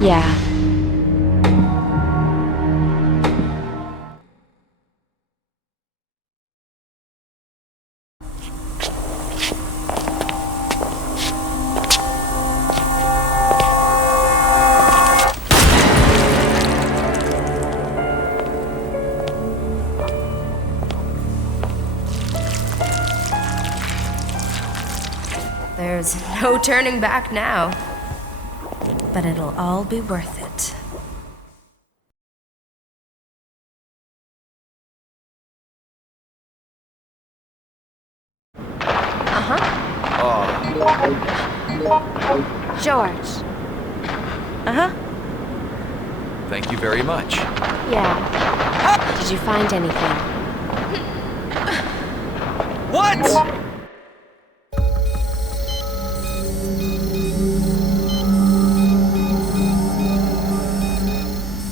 Yeah. There's no turning back now. But it'll all be worth it. George. Thank you very much. Yeah. Did you find anything? What?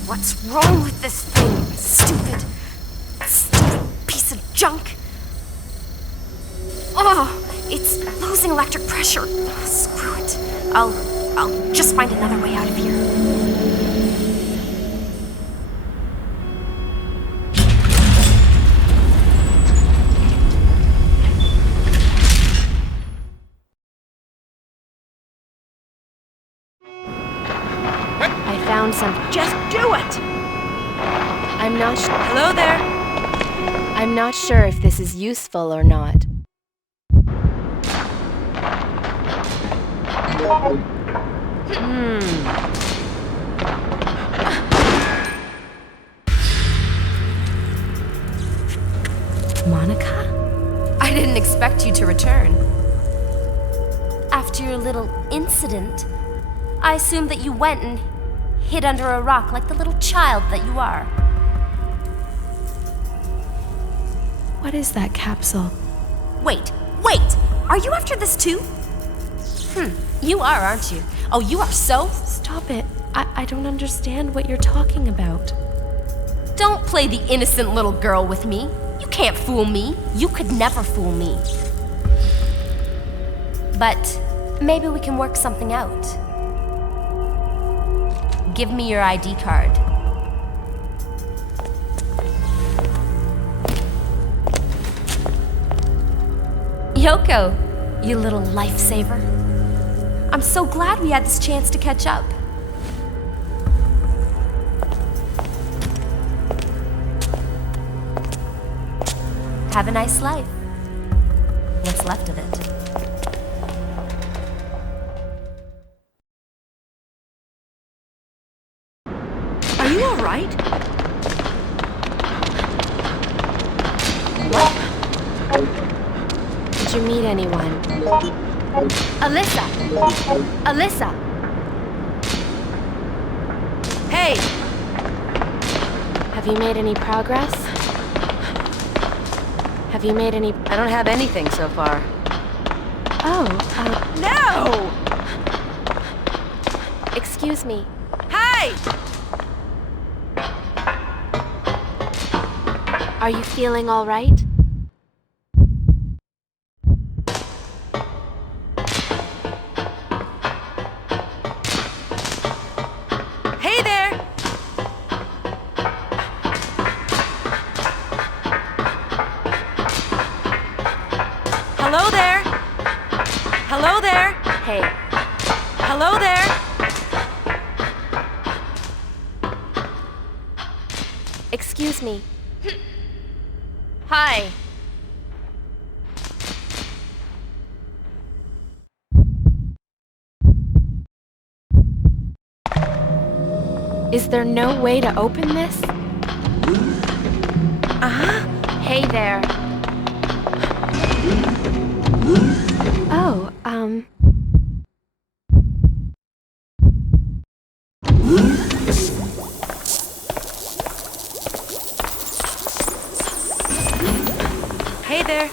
What's wrong with this thing? Stupid piece of junk. Oh, it's losing electric pressure. Oh, screw it. I'll just find another way out of here. I found something. Just do it! I'm not Hello there. I'm not sure if this is useful or not. Monica? I didn't expect you to return. After your little incident, I assumed that you went and hid under a rock like the little child that you are. What is that capsule? Wait! Are you after this too? You are, aren't you? Oh, you are so... Stop it. I don't understand what you're talking about. Don't play the innocent little girl with me. You can't fool me. You could never fool me. But maybe we can work something out. Give me your ID card. Yoko, you little lifesaver. I'm so glad we had this chance to catch up. Have a nice life. What's left of it. Are you all right? Did you meet anyone? Alyssa! Hey! Have you made any progress? Have you made any... I don't have anything so far. Oh, No! excuse me. Hey! Are you feeling all right? Hey there! Hello there! Hello there! Hey, Hello there! excuse me. Hi. Is there no way to open this? Hey there. Oh, Hey there.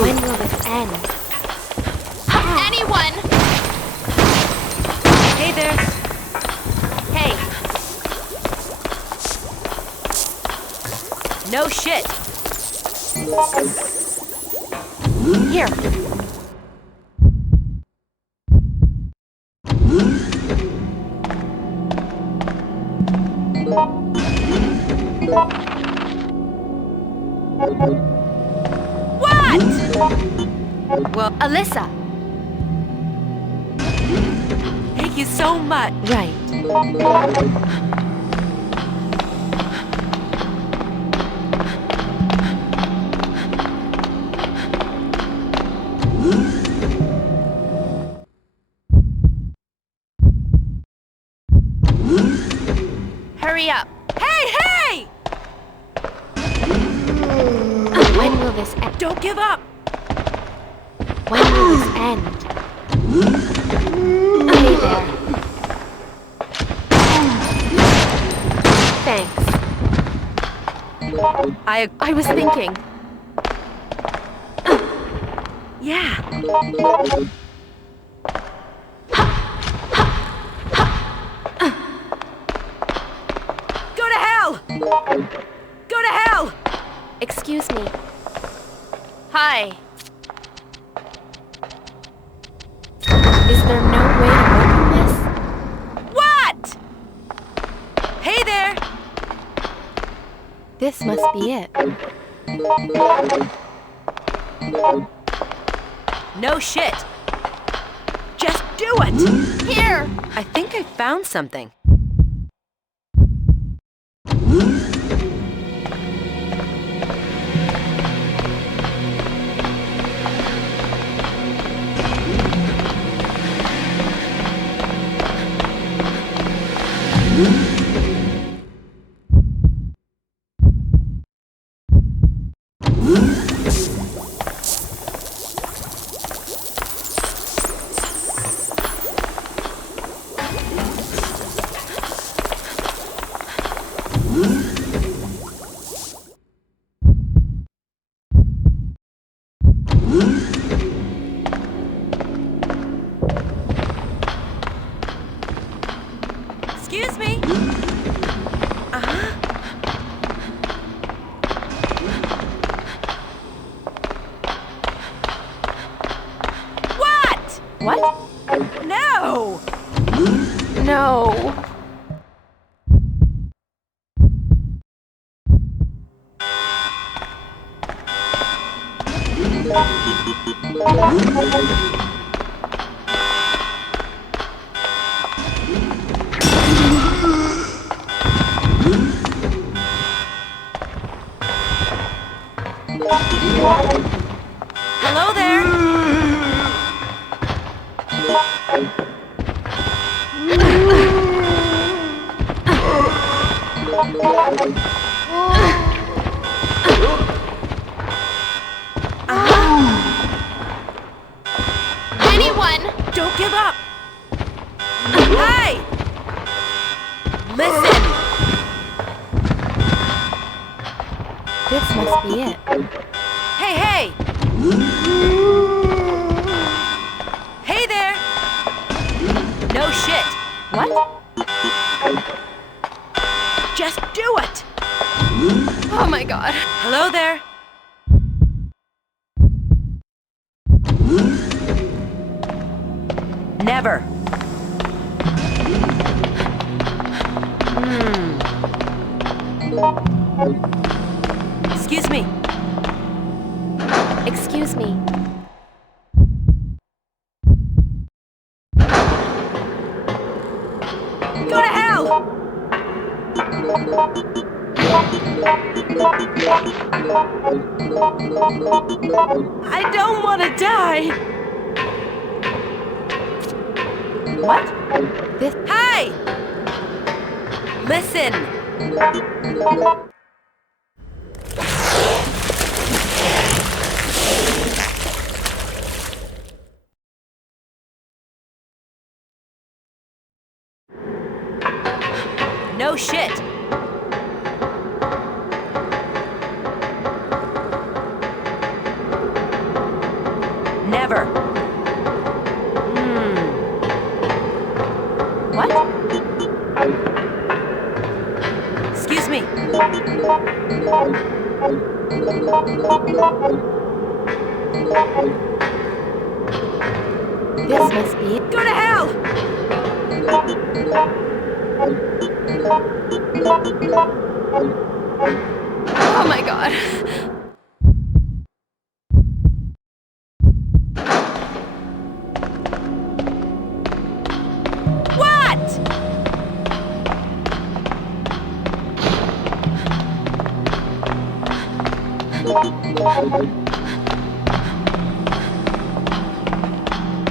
when will this end? Anyone! Hey there. Hey. No shit. Here. What? Well, Alyssa. Thank you so much. Right. Hurry up. Hey, hey! When will this end? Don't give up. When will this end? Hey there. Thanks. I was thinking. Yeah. Go to hell! Go to hell! Excuse me. Hi. Is there no way to open this? What? Hey there! This must be it. No shit. Just do it! Here! I think I found something. Excuse me. What? What? No! No. Hello there! Anyone! Don't give up! Hey! Listen! This must be it. Hey, hey! Hey there! No shit! What? Just do it! Oh my god. Hello there! Never. Excuse me. Excuse me. Go to hell! I don't want to die! What? This. Hey! Listen! No shit! Never. What? Excuse me. This must be it. Go to hell! Oh my god.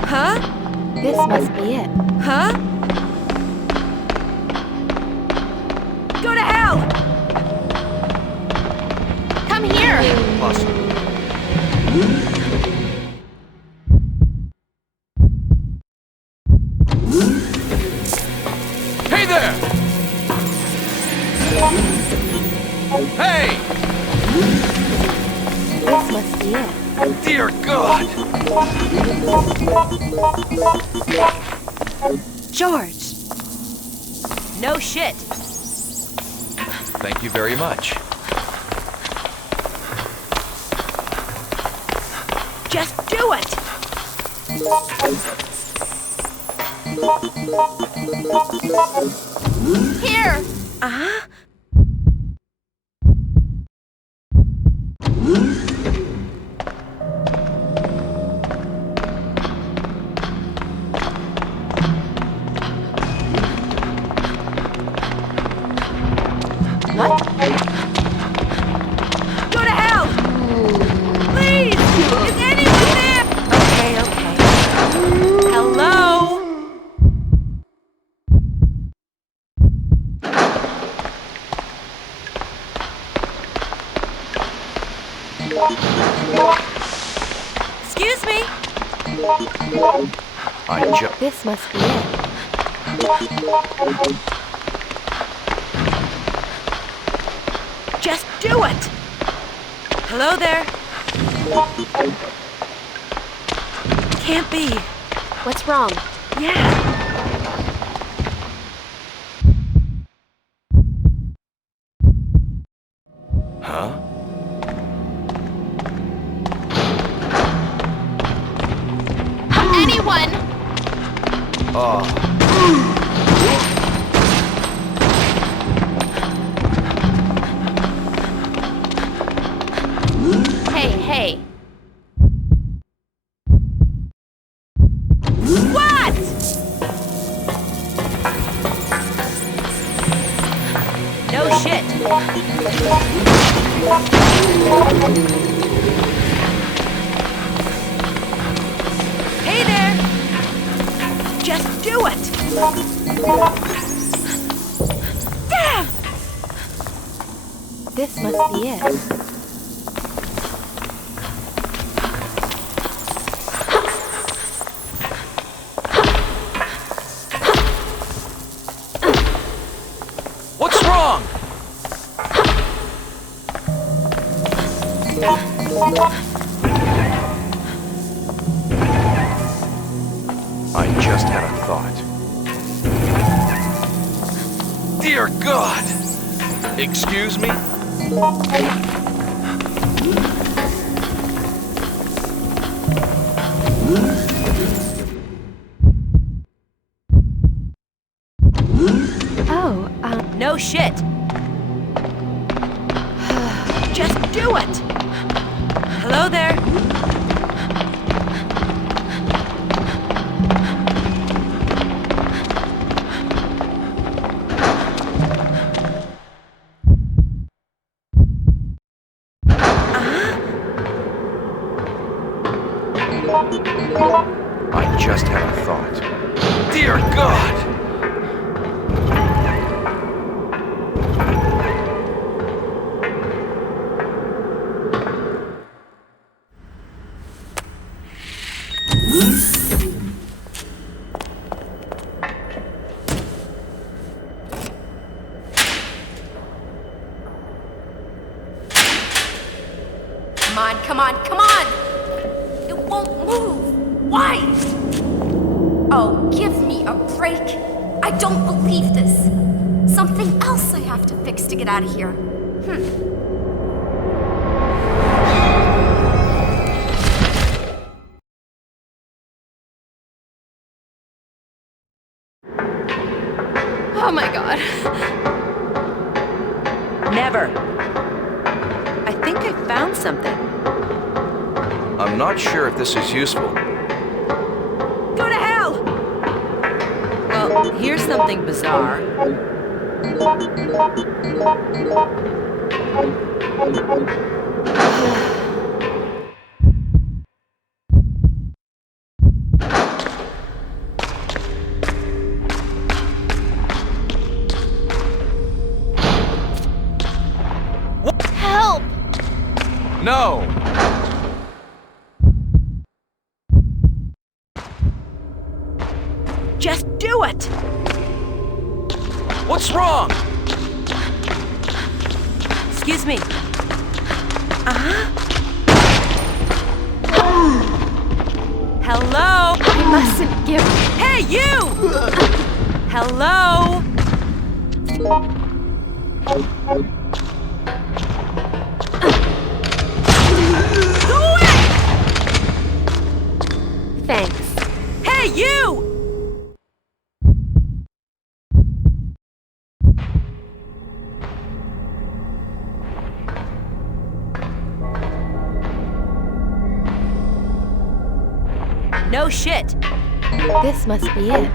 Huh? This must be it. Huh? Go to hell! Come here! Possible. Hey there! Hey! This must be it. Dear God! George! No shit. Thank you very much. Just do it! Here! Uh-huh. What? Go to hell! Please! Is anyone there? Okay. Hello? Excuse me? This must be it. Just do it! Hello there? Can't be. What's wrong? Yeah. Huh? Anyone? Hey. What? No shit. Hey there. Just do it. Damn! This must be it. What's wrong? I just had a thought. Dear God! Excuse me? No shit. Just do it. Hello there. I just had a thought. Dear God! Come on! It won't move! Why? Oh, give me a break! I don't believe this! Something else I have to fix to get out of here. Oh my god. Never. I think I found something. I'm not sure if this is useful. Go to hell! Well, here's something bizarre. Help! No! Just do it! What's wrong? Excuse me. Hello? I mustn't give. Hey, you! Hello? Go away! Thanks. Hey, you! No shit. This must be it.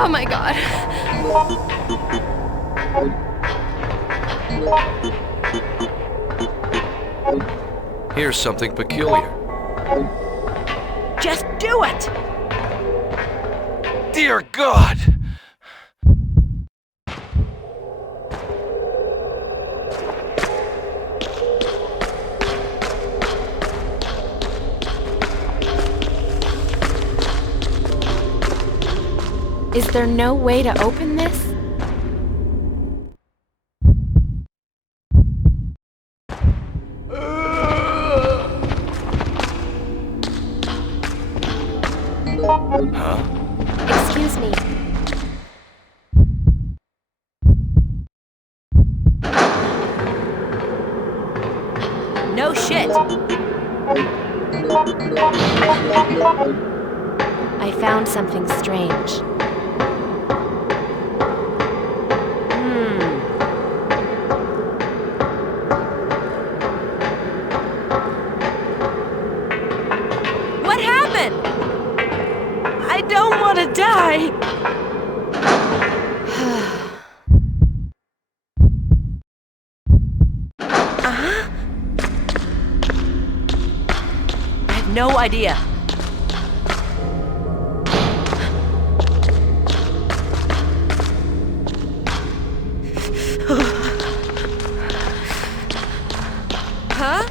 Oh my god. Here's something peculiar. Just do it! Dear God! Is there no way to open this? Huh? Excuse me. No shit. I found something strange. What happened? I don't want to die. I have no idea. Huh?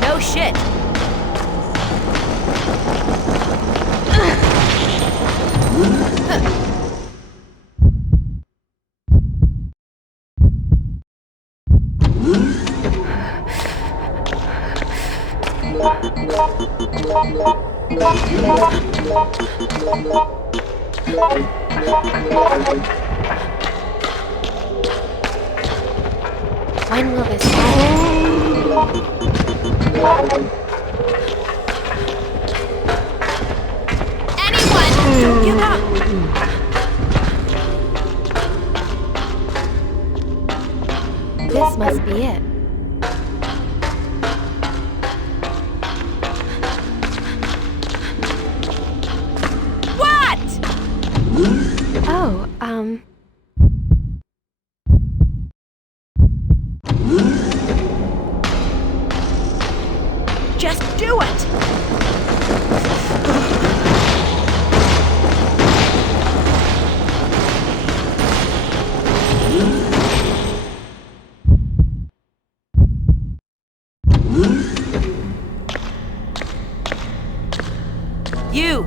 No shit. When will this end? Anyone! Don't give up. This must be it. Just do it! You!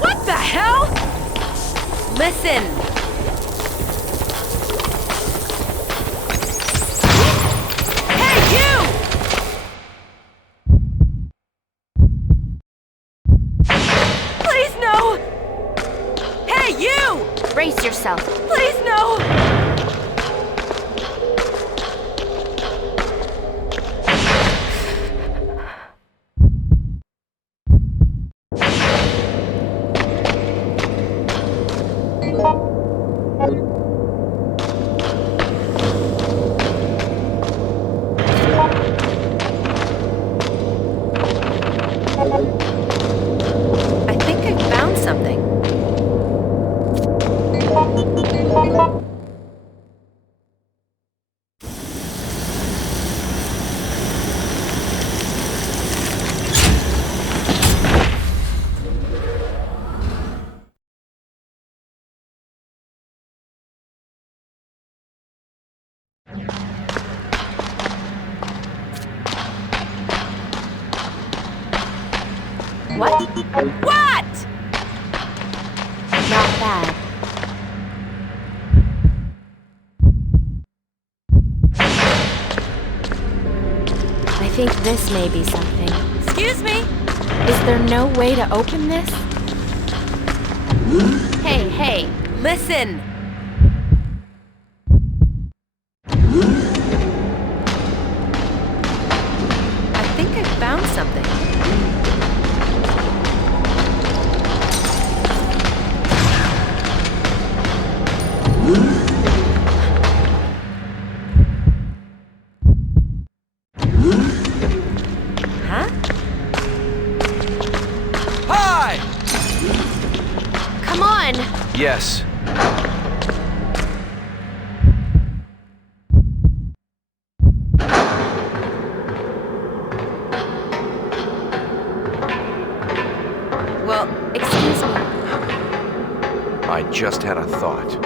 What the hell? Listen! Hey, you! Please, no! Hey, you! Brace yourself. Please, no! I think I found something. What? What? Not bad. I think this may be something. Excuse me? Is there no way to open this? Hey, hey, Listen! I think I found something. Huh? Hi! come on! Yes. Well, Excuse me. I just had a thought.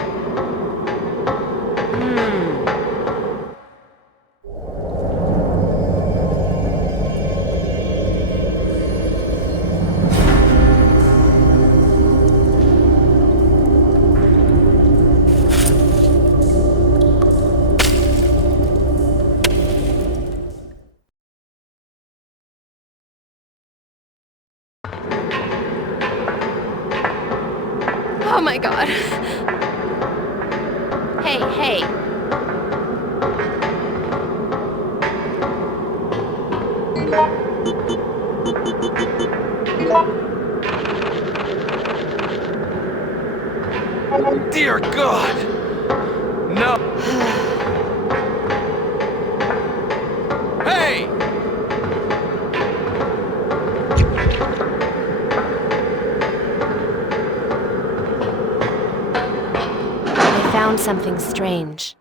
Oh my god. Hey, hey. Dear God! No! Hey! I found something strange.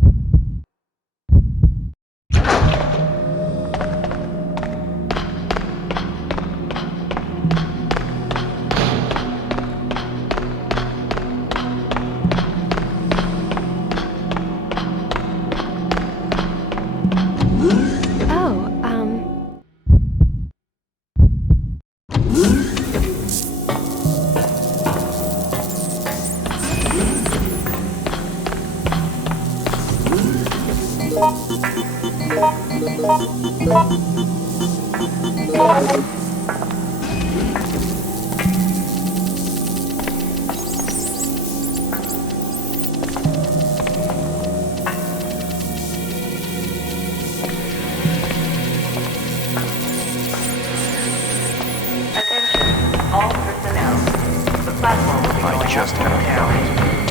I just had a thought.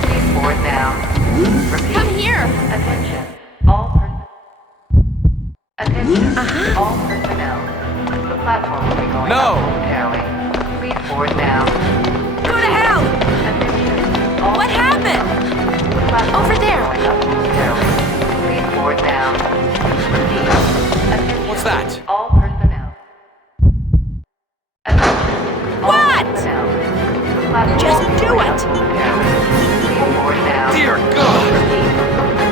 Please board now. Repeat. Come here! Attention. All Attention. All personnel. The platform will be going No. up momentarily. Please board now. Go to hell! Attention. All What happened? The platform Over will be there. going up momentarily. Please board now. Repeat. Attention. What's that? All personnel. Attention. All What? personnel. The platform Just will be do going it. up momentarily. Please board now. Dear God! Repeat.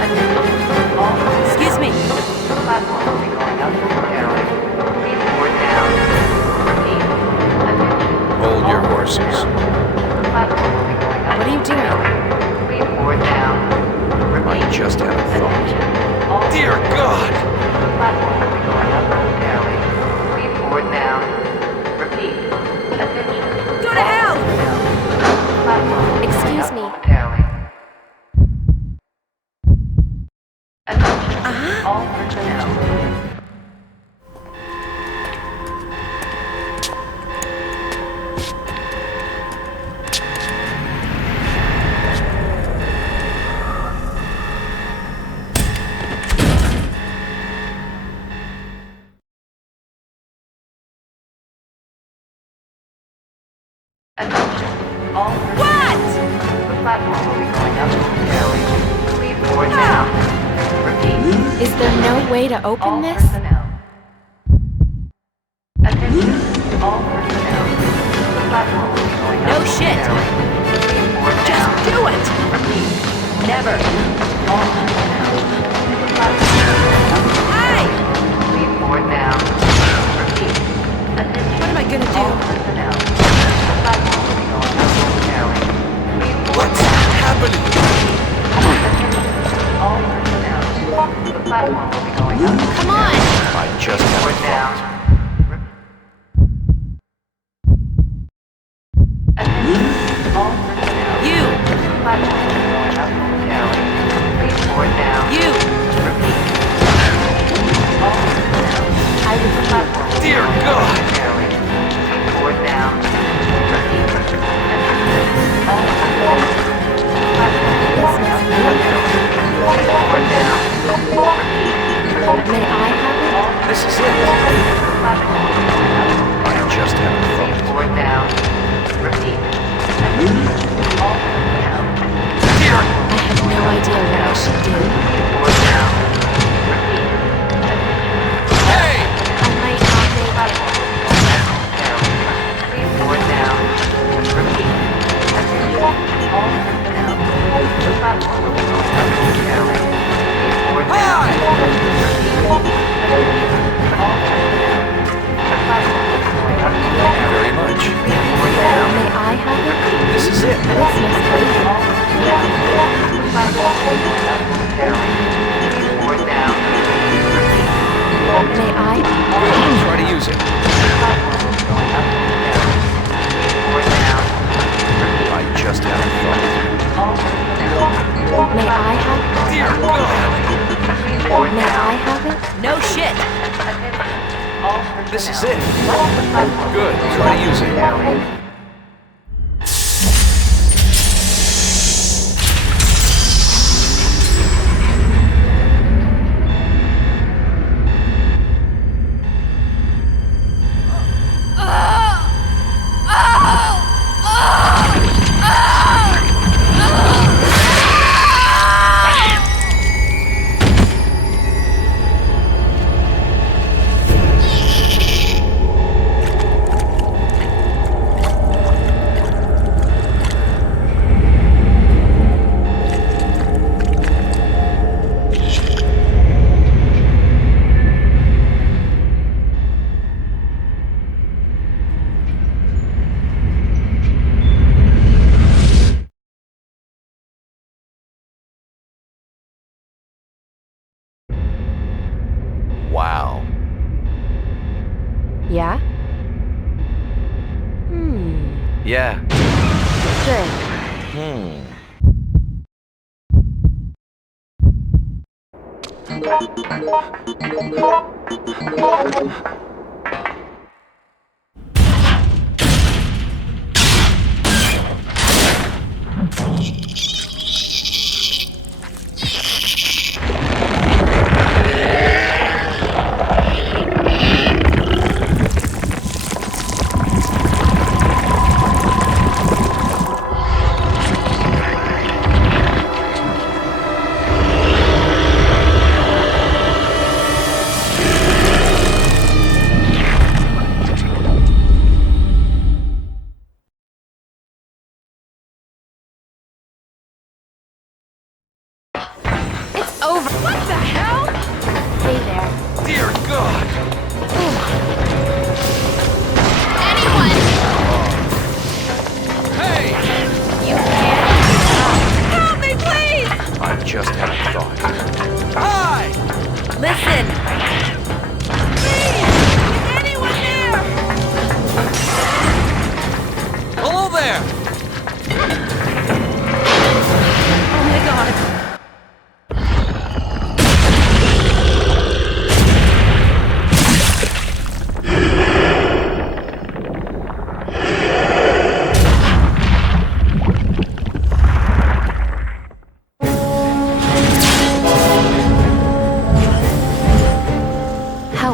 Attention. All personnel. Excuse me. The platform will be going up momentarily. Please board now. Repeat. Attention. Hold your All horses. personnel. The platform will be going up What are you doing? momentarily. Please board now. Repeat. I just had a thought. Attention. All Dear God! The platform will be going up momentarily. Please board now. Repeat. Attention. Go to hell! The platform will be going Excuse up me. momentarily. Attention. All personnel. Attention. All personnel. What? The platform will be going up momentarily. Please board now. Repeat. Is there no way to All open this? personnel. Attention. All personnel. The platform will be going No up shit. momentarily. Please board Just now. do it! Repeat. Never. All personnel. The platform will be going up Hey! momentarily. Please board now. Repeat. Attention. What am I gonna All do? personnel. The platform will be going up momentarily. Please board What's now. happening? Attention. All personnel. The platform will be going up Come on! I just had a board now. thought. Attention. All personnel. You! The platform will be going up momentarily. Please board now. You! Repeat. All personnel. I The refuse. platform will be Dear going up God! momentarily. Please board now. Repeat. Attention. All personnel. The platform will be going up momentarily. Please board now. Repeat. May I have it? All This is it. the platform will be going up I just had a Please thought. board now. Repeat. Attention. All personnel. Dear! I have no idea what I should do. Please board now. Repeat. Attention. Hey! I might not make it. Platform will be going up momentarily. Please board now. Repeat. Attention. All personnel. The platform will be going up momentarily. Please board now. Hi! Repeat. Attention. All personnel. The platform will be going up Thank you momentarily. very much. Please board now. May I have it? This is it. This must be. All personnel. The platform will be going up momentarily. Please board now. Repeat. May I? Good. Try to use it. The platform will be going up momentarily. Please board now. Repeat. I just had a thought. All personnel. May I have it? Dear God! Please board May now. I have it? No shit! Attention. All personnel. This is it. The platform Good. will be Try to going use it. momentarily. Wow. Yeah? Yeah. Good. Hmm.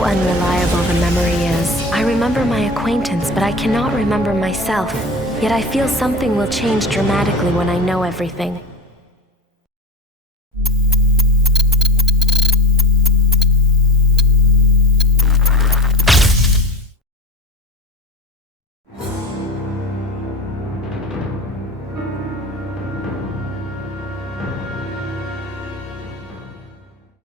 how unreliable the memory is. I remember my acquaintance, but I cannot remember myself. Yet I feel something will change dramatically when I know everything.